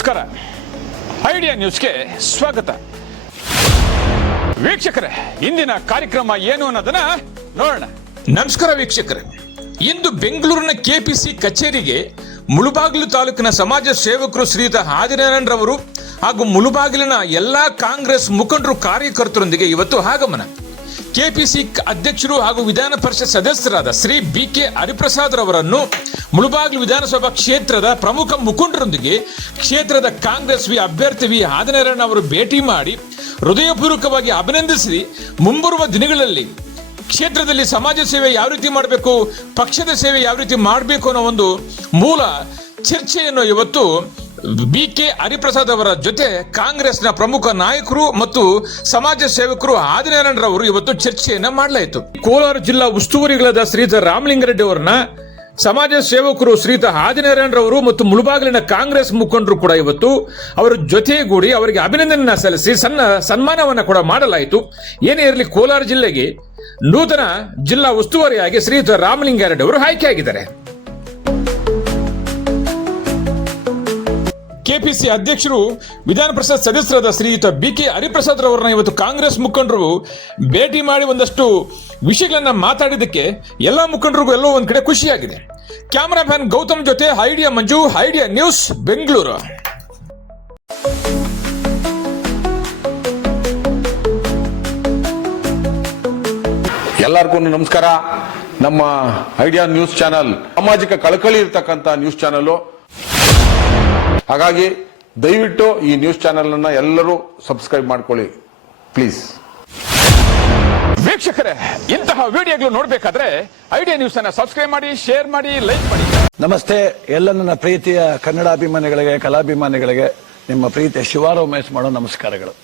ನಮಸ್ಕಾರ. ಐಡಿಯಾ ನ್ಯೂಸ್ಗೆ ಸ್ವಾಗತ. ವೀಕ್ಷಕರೇ, ಇಂದಿನ ಕಾರ್ಯಕ್ರಮ ಏನು ಅನ್ನೋದನ್ನ ನೋಡೋಣ. ನಮಸ್ಕಾರ ವೀಕ್ಷಕರೇ. ಇಂದು ಬೆಂಗಳೂರಿನ ಕೆಪಿಸಿ ಕಚೇರಿಗೆ ಮುಳುಬಾಗಿಲು ತಾಲೂಕಿನ ಸಮಾಜ ಸೇವಕರು ಶ್ರೀಯುತ ಆದಿನಾರಾಯಣರವರು ಹಾಗೂ ಮುಳುಬಾಗಿಲಿನ ಎಲ್ಲಾ ಕಾಂಗ್ರೆಸ್ ಮುಖಂಡರು ಕಾರ್ಯಕರ್ತರೊಂದಿಗೆ ಇವತ್ತು ಆಗಮನ. ಕೆಪಿಸಿ ಅಧ್ಯಕ್ಷರು ಹಾಗೂ ವಿಧಾನ ಪರಿಷತ್ ಸದಸ್ಯರಾದ ಶ್ರೀ BK ಹರಿಪ್ರಸಾದ್ ರವರನ್ನು ಮುಳುಬಾಗಿಲು ವಿಧಾನಸಭಾ ಕ್ಷೇತ್ರದ ಪ್ರಮುಖ ಮುಖಂಡರೊಂದಿಗೆ ಕ್ಷೇತ್ರದ ಕಾಂಗ್ರೆಸ್ ಅಭ್ಯರ್ಥಿ ಆದಿನಾರಾಯಣ ಅವರು ಭೇಟಿ ಮಾಡಿ ಹೃದಯಪೂರ್ವಕವಾಗಿ ಅಭಿನಂದಿಸಿ ಮುಂಬರುವ ದಿನಗಳಲ್ಲಿ ಕ್ಷೇತ್ರದಲ್ಲಿ ಸಮಾಜ ಸೇವೆ ಯಾವ ರೀತಿ ಮಾಡಬೇಕು, ಪಕ್ಷದ ಸೇವೆ ಯಾವ ರೀತಿ ಮಾಡಬೇಕು ಅನ್ನೋ ಒಂದು ಮೂಲ ಚರ್ಚೆಯನ್ನು ಇವತ್ತು BK ಹರಿಪ್ರಸಾದ್ ಅವರ ಜೊತೆ ಕಾಂಗ್ರೆಸ್ನ ಪ್ರಮುಖ ನಾಯಕರು ಮತ್ತು ಸಮಾಜ ಸೇವಕರು ಆದಿನಾರಾಯಣರವರು ಇವತ್ತು ಚರ್ಚೆಯನ್ನ ಮಾಡಲಾಯಿತು. ಕೋಲಾರ ಜಿಲ್ಲಾ ಉಸ್ತುವಾರಿಗಳಾದ ಶ್ರೀಯುತ ರಾಮಲಿಂಗಾರೆಡ್ಡಿ ಅವರನ್ನ ಸಮಾಜ ಸೇವಕರು ಶ್ರೀಯುತ ಆದಿನಾರಾಯಣರವರು ಮತ್ತು ಮುಳುಬಾಗಿಲಿನ ಕಾಂಗ್ರೆಸ್ ಮುಖಂಡರು ಕೂಡ ಇವತ್ತು ಅವರ ಜೊತೆಗೂಡಿ ಅವರಿಗೆ ಅಭಿನಂದನೆ ಸಲ್ಲಿಸಿ ಸನ್ಮಾನವನ್ನು ಕೂಡ ಮಾಡಲಾಯಿತು. ಏನೇ ಇರಲಿ, ಕೋಲಾರ ಜಿಲ್ಲೆಗೆ ನೂತನ ಜಿಲ್ಲಾ ಉಸ್ತುವಾರಿಯಾಗಿ ಶ್ರೀಯುತ ರಾಮಲಿಂಗಾರೆಡ್ಡಿ ಅವರು ಆಯ್ಕೆಯಾಗಿದ್ದಾರೆ. ಕೆಪಿಸಿ ಅಧ್ಯಕ್ಷರು ವಿಧಾನ ಪರಿಷತ್ ಸದಸ್ಯರಾದ ಶ್ರೀಯುತ BK ಹರಿಪ್ರಸಾದ್ ರವರನ್ನ ಇವತ್ತು ಕಾಂಗ್ರೆಸ್ ಮುಖಂಡರು ಭೇಟಿ ಮಾಡಿ ಒಂದಷ್ಟು ವಿಷಯಗಳನ್ನ ಮಾತಾಡಿದ್ದಕ್ಕೆ ಎಲ್ಲ ಮುಖಂಡರಿಗೂ ಎಲ್ಲೋ ಒಂದ್ ಕಡೆ ಖುಷಿಯಾಗಿದೆ. ಕ್ಯಾಮರಾಮ್ಯಾನ್ ಗೌತಮ್ ಜೊತೆ ಐಡಿಯಾ ಮಂಜು, ಐಡಿಯಾ ನ್ಯೂಸ್, ಬೆಂಗಳೂರು. ಎಲ್ಲರಿಗೂ ನಮಸ್ಕಾರ. ನಮ್ಮ ಐಡಿಯಾ ನ್ಯೂಸ್ ಚಾನಲ್ ಸಾಮಾಜಿಕ ಕಳಕಳಿ ಇರ್ತಕ್ಕಂಥ ನ್ಯೂಸ್ ಚಾನಲ್. ಹಾಗಾಗಿ ದಯವಿಟ್ಟು ಈ ನ್ಯೂಸ್ ಚಾನೆಲ್ ಅನ್ನ ಎಲ್ಲರೂ ಸಬ್ಸ್ಕ್ರೈಬ್ ಮಾಡ್ಕೊಳ್ಳಿ ಪ್ಲೀಸ್. ವೀಕ್ಷಕರೇ, ಇಂತಹ ವಿಡಿಯೋಗಳು ನೋಡಬೇಕಾದ್ರೆ ಐಡಿಯಾ ನ್ಯೂಸ್ ಅನ್ನ ಸಬ್ಸ್ಕ್ರೈಬ್ ಮಾಡಿ, ಶೇರ್ ಮಾಡಿ, ಲೈಕ್ ಮಾಡಿ. ನಮಸ್ತೆ ಎಲ್ಲ ನನ್ನ ಪ್ರೀತಿಯ ಕನ್ನಡಾಭಿಮಾನಿಗಳಿಗೆ, ಕಲಾಭಿಮಾನಿಗಳಿಗೆ ನಿಮ್ಮ ಪ್ರೀತಿಯ ಶಿವಾರ ಉಮೇಶ್ ಮಾಡೋ ನಮಸ್ಕಾರಗಳು.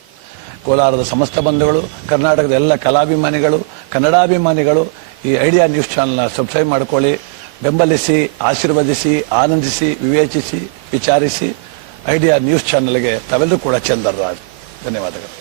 ಕೋಲಾರದ ಸಮಸ್ತ ಬಂಧುಗಳು, ಕರ್ನಾಟಕದ ಎಲ್ಲ ಕಲಾಭಿಮಾನಿಗಳು, ಕನ್ನಡಾಭಿಮಾನಿಗಳು ಈ ಐಡಿಯಾ ನ್ಯೂಸ್ ಚಾನಲ್ನ ಸಬ್ಸ್ಕ್ರೈಬ್ ಮಾಡ್ಕೊಳ್ಳಿ, ಬೆಂಬಲಿಸಿ, ಆಶೀರ್ವದಿಸಿ, ಆನಂದಿಸಿ, ವಿವೇಚಿಸಿ, ವಿಚಾರಿಸಿ. ಐಡಿಯಾ ನ್ಯೂಸ್ ಚಾನಲ್ಗೆ ತಾವೆಲ್ಲರೂ ಕೂಡ ಚಂದರ್ರಾಜ್. ಧನ್ಯವಾದಗಳು.